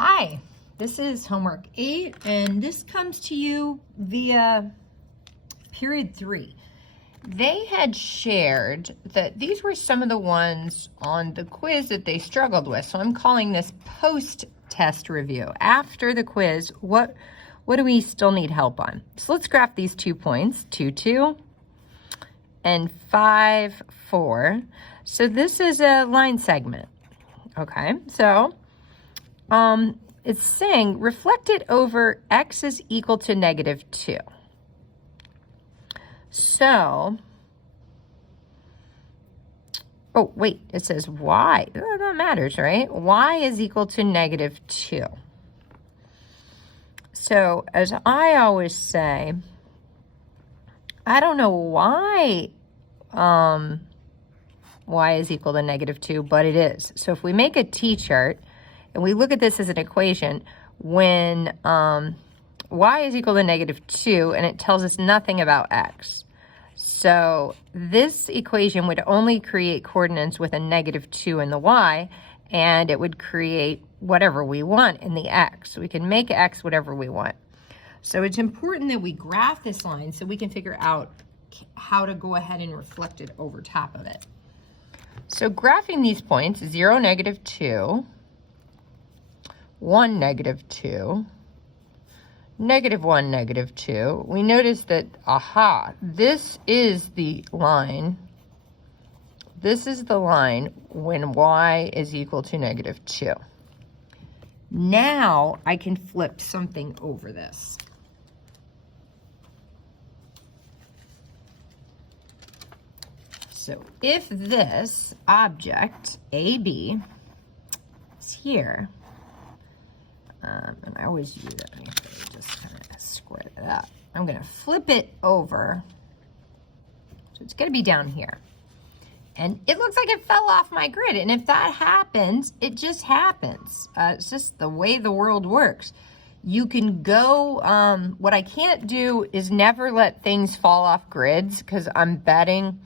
Hi, this is homework 8, and this comes to you via period 3. They had shared that these were some of the ones on the quiz that they struggled with. So I'm calling this post-test review. After the quiz, what do we still need help on? So let's graph these 2 points, 2, 2, and 5, 4. So this is a line segment. Okay, so it's saying reflect it over x is equal to -2. So, oh wait, it says y. Oh, that matters, right? Y is equal to -2. So, as I always say, I don't know why y is equal to -2, but it is. So if we make a t-chart and we look at this as an equation, when y is equal to -2 and it tells us nothing about x. So this equation would only create coordinates with a -2 in the y, and it would create whatever we want in the x. We can make x whatever we want. So it's important that we graph this line so we can figure out how to go ahead and reflect it over top of it. So graphing these points, 0, -2, 1, -2, -1, -2, we notice that, aha, this is the line. This is the line when y is equal to -2. Now I can flip something over this. So if this object, AB, is here, and I always use it, I'm gonna just kind of square it up. I'm gonna flip it over, so it's gonna be down here. And it looks like it fell off my grid, and if that happens, it just happens. It's just the way the world works. You can go, what I can't do is never let things fall off grids, because I'm betting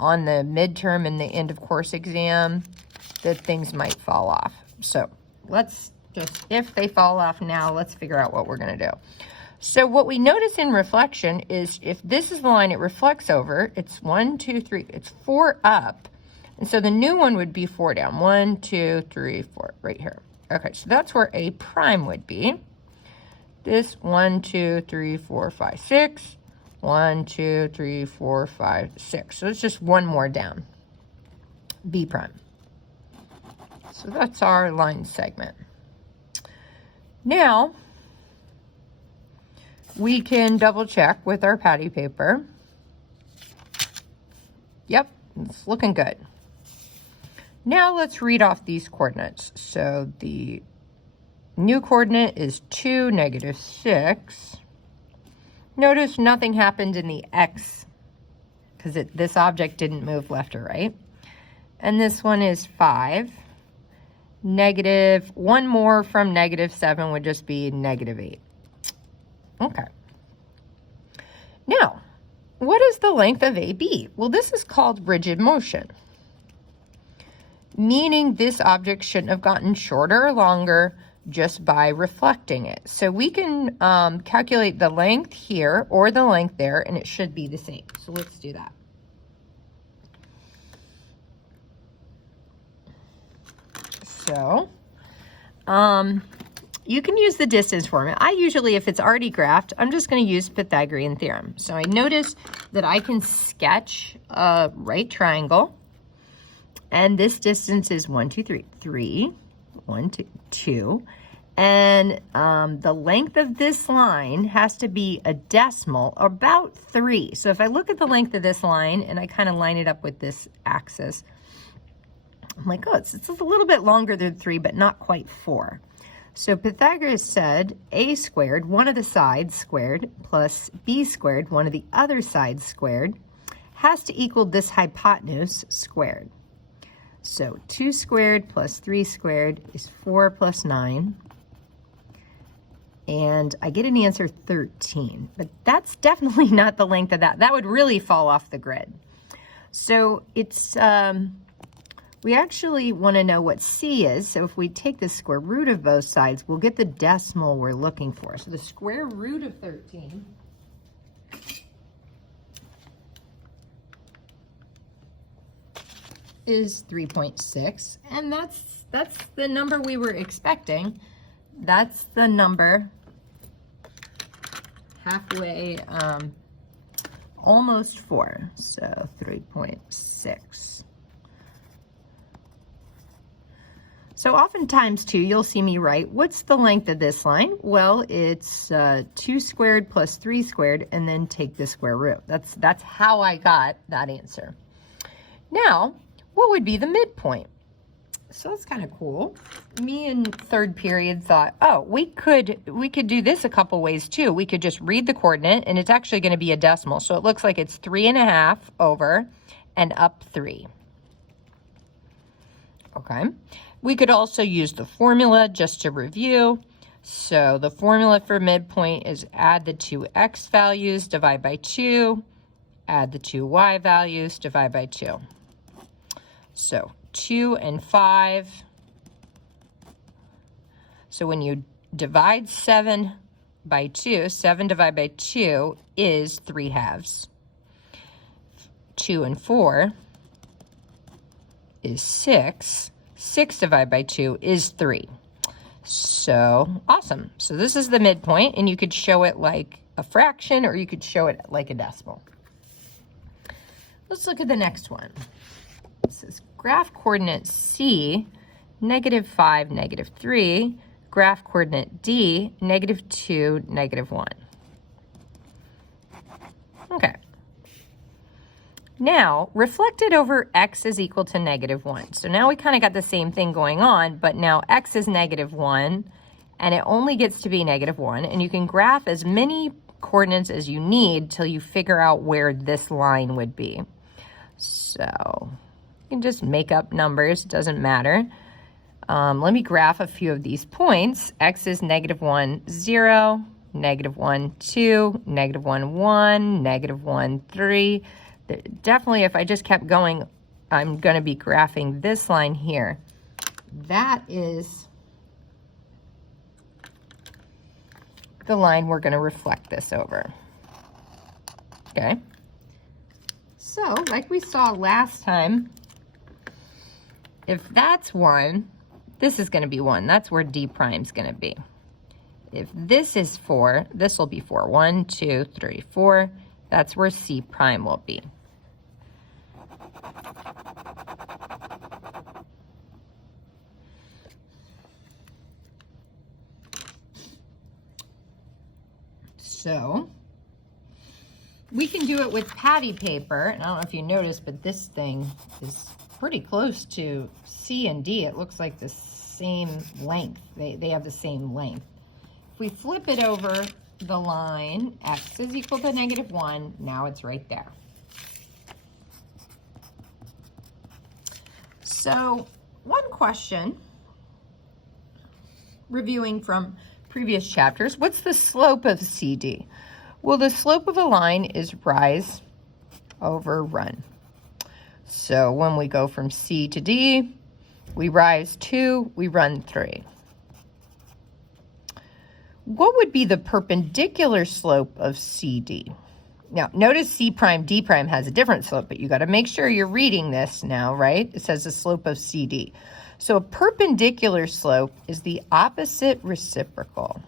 on the midterm and the end of course exam that things might fall off. So let's just, if they fall off now, let's figure out what we're going to do. So what we notice in reflection is if this is the line it reflects over, it's 1, 2, 3, it's 4 up. And so the new one would be 4 down. 1, 2, 3, 4, right here. Okay, so that's where A prime would be. This 1, 2, 3, 4, 5, 6. 1, 2, 3, 4, 5, 6. So it's just one more down. B prime. So that's our line segment. Now, we can double check with our patty paper. Yep, it's looking good. Now let's read off these coordinates. So the new coordinate is 2, -6. Notice nothing happened in the x because this object didn't move left or right. And this one is 5. One more from -7 would just be -8. Okay. Now, what is the length of AB? Well, this is called rigid motion, meaning this object shouldn't have gotten shorter or longer just by reflecting it. So we can calculate the length here or the length there, and it should be the same. So let's do that. So you can use the distance formula. I usually, if it's already graphed, I'm just going to use Pythagorean Theorem. So I notice that I can sketch a right triangle, and this distance is 1, 2, 3. 3, 1, 2, 2. And the length of this line has to be a decimal, about 3. So if I look at the length of this line and I kind of line it up with this axis, I'm like, oh, it's a little bit longer than 3, but not quite 4. So Pythagoras said a squared, one of the sides squared, plus b squared, one of the other sides squared, has to equal this hypotenuse squared. So 2 squared plus 3 squared is 4 plus 9. And I get an answer 13, but that's definitely not the length of that. That would really fall off the grid. So it's We actually want to know what C is, so if we take the square root of both sides, we'll get the decimal we're looking for. So the square root of 13 is 3.6, and that's the number we were expecting. That's the number halfway, almost 4, so 3.6. So oftentimes too, you'll see me write, what's the length of this line? Well, it's 2 squared plus 3 squared, and then take the square root. That's how I got that answer. Now, what would be the midpoint? So that's kind of cool. Me in third period thought, oh, we could do this a couple ways too. We could just read the coordinate, and it's actually going to be a decimal. So it looks like it's 3.5 over and up 3. Okay. We could also use the formula just to review. So the formula for midpoint is add the two x values, divide by 2, add the two y values, divide by 2. So 2 and 5. So when you divide 7 by 2, 7 divided by 2 is 3/2. 2 and 4 is 6. 6 divided by 2 is 3. So awesome. So this is the midpoint, and you could show it like a fraction, or you could show it like a decimal. Let's look at the next one. This is graph coordinate C, -5, -3. Graph coordinate D, -2, -1. Okay. Now, reflect it over x is equal to -1. So now we kind of got the same thing going on, but now x is -1, and it only gets to be -1, and you can graph as many coordinates as you need till you figure out where this line would be. So you can just make up numbers, it doesn't matter. Let me graph a few of these points. X is -1, 0, -1, 2, -1, 1, -1, 3. Definitely, if I just kept going, I'm going to be graphing this line here. That is the line we're going to reflect this over. Okay? So, like we saw last time, if that's 1, this is going to be 1. That's where D prime is going to be. If this is 4, this will be 4. 1, 2, 3, 4. That's where C prime will be. So we can do it with patty paper, and I don't know if you noticed, but this thing is pretty close to C and D. It looks like the same length. They have the same length. If we flip it over the line, x is equal to -1, now it's right there. So one question, reviewing from previous chapters, what's the slope of CD? Well, the slope of a line is rise over run. So when we go from C to D, we rise 2, we run 3. What would be the perpendicular slope of CD? Now, notice C prime, D prime has a different slope, but you got to make sure you're reading this now, right? It says the slope of CD. So a perpendicular slope is the opposite reciprocal,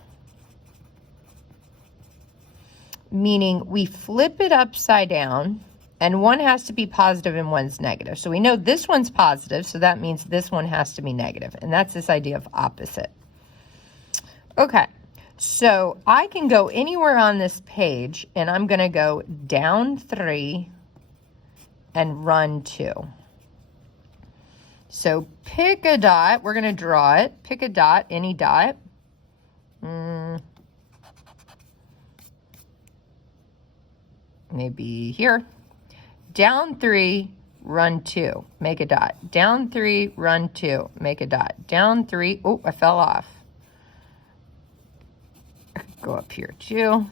meaning we flip it upside down, and one has to be positive and one's negative. So we know this one's positive, so that means this one has to be negative, and that's this idea of opposite. Okay. So I can go anywhere on this page, and I'm going to go down 3 and run 2. So pick a dot. We're going to draw it. Pick a dot, any dot. Maybe here. Down 3, run 2. Make a dot. Down 3, run 2. Make a dot. Down 3. Oh, I fell off. Go up here too.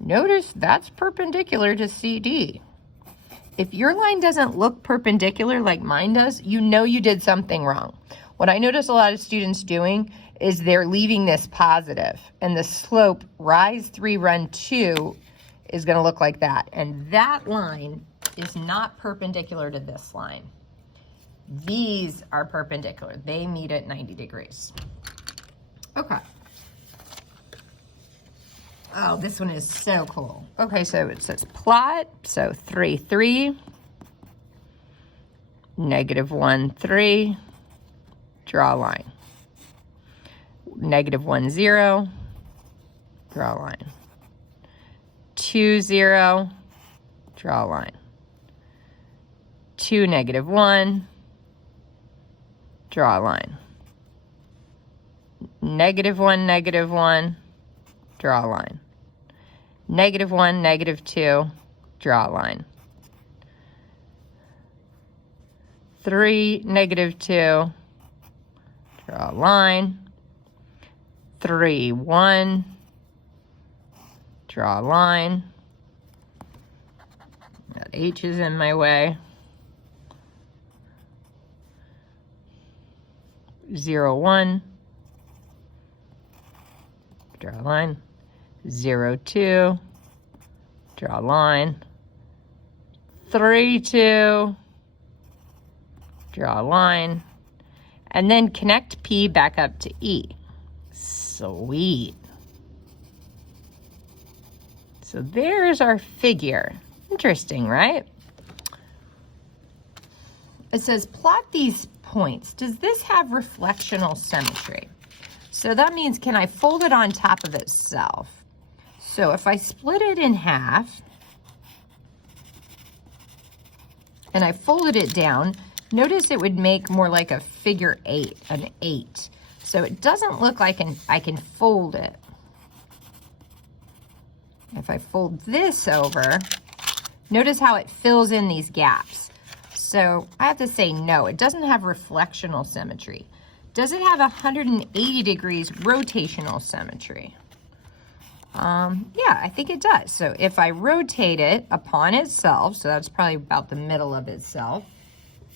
Notice that's perpendicular to CD. If your line doesn't look perpendicular like mine does, you know you did something wrong. What I notice a lot of students doing is they're leaving this positive, and the slope rise 3, run 2 is going to look like that. And that line is not perpendicular to this line. These are perpendicular. They meet at 90 degrees. Okay. Oh, this one is so cool. Okay, so it says plot. So 3, 3, -1, 3, draw a line. -1, 0, draw a line. 2, 0, draw a line. 2, -1, draw a line. -1, -1, draw a line. -1, -2, draw a line. 3, -2, draw a line. 3, 1, draw a line. That H is in my way. 0, 1, draw a line. 0, 2, draw a line. 3, 2, draw a line. And then connect P back up to E. Sweet. So there's our figure. Interesting, right? It says plot these points. Does this have reflectional symmetry? So that means, can I fold it on top of itself? So if I split it in half and I folded it down, notice it would make more like a figure 8, an 8. So it doesn't look like I can fold it. If I fold this over, notice how it fills in these gaps. So I have to say no, it doesn't have reflectional symmetry. Does it have 180 degrees rotational symmetry? Yeah, I think it does. So if I rotate it upon itself, so that's probably about the middle of itself,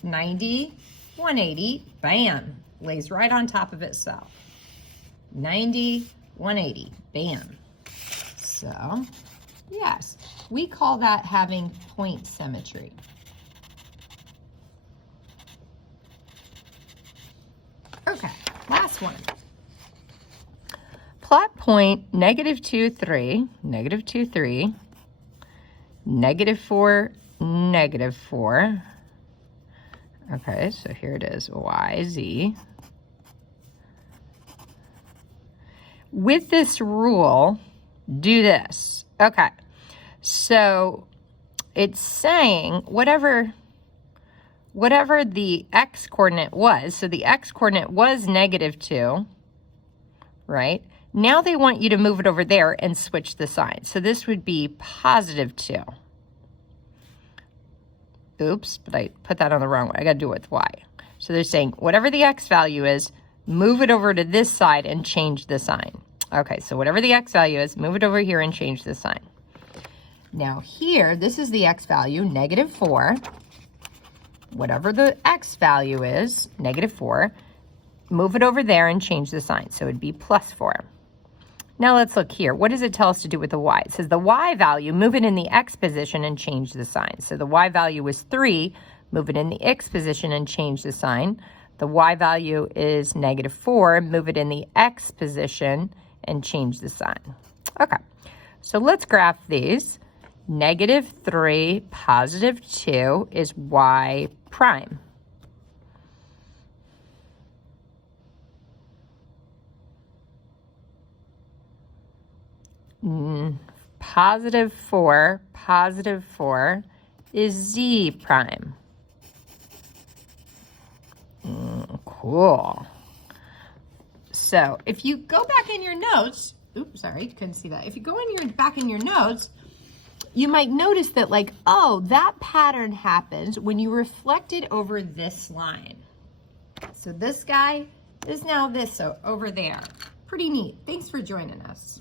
90, 180, bam, lays right on top of itself. 90, 180, bam. So, yes, we call that having point symmetry. Okay, last one. Plot point -2, 3, -2, 3, -4, -4. Okay, so here it is, Y, Z. With this rule, do this. Okay, so it's saying whatever the x coordinate was, so the x coordinate was -2, right? Now they want you to move it over there and switch the sign. So this would be +2. Oops, but I put that on the wrong way. I got to do it with y. So they're saying whatever the x value is, move it over to this side and change the sign. Okay, so whatever the x value is, move it over here and change the sign. Now here, this is the x value, -4. Whatever the x value is, -4, move it over there and change the sign. So it'd be +4. Now let's look here. What does it tell us to do with the y? It says the y value, move it in the x position and change the sign. So the y value was 3, move it in the x position and change the sign. The y value is -4, move it in the x position and change the sign. Okay, so let's graph these. -3, +2 is y prime. +4 is z prime. Cool. So if you go back in your notes, oops, sorry, couldn't see that. If you go back in your notes, you might notice that like, oh, that pattern happens when you reflect it over this line. So this guy is now this over there. Pretty neat. Thanks for joining us.